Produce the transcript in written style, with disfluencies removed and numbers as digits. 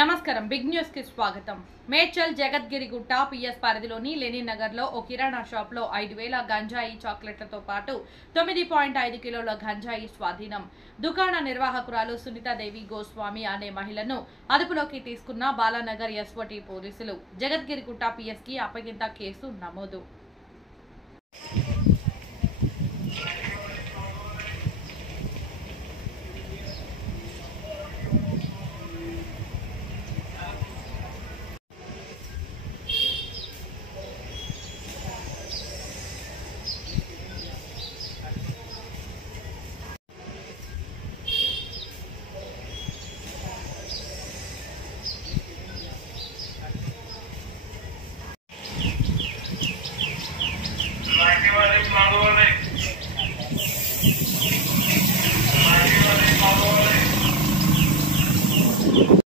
నమస్కారం big news కి స్వాగతం। మేడ్చల్ జగద్గిరిగుట్ట పిఎస్ పరిధిలోని లెనిన్ నగర్ లో ఓ కిరాణా షాప్ లో 5000 గంజాయి చాక్లెట్లతో పాటు 9.5 కిలోల గంజాయి స్వాధీనం। దుకాణ నిర్వాహకురాలు సునీతాదేవి గోస్వామి అనే మహిళను అదుపులోకి తీసుకున్న బాలానగర్ ఎస్ఓటీ పోలీసులు। జగద్గిరిగుట్ట పిఎస్ కి అప్పగింత కేసు నమోదు।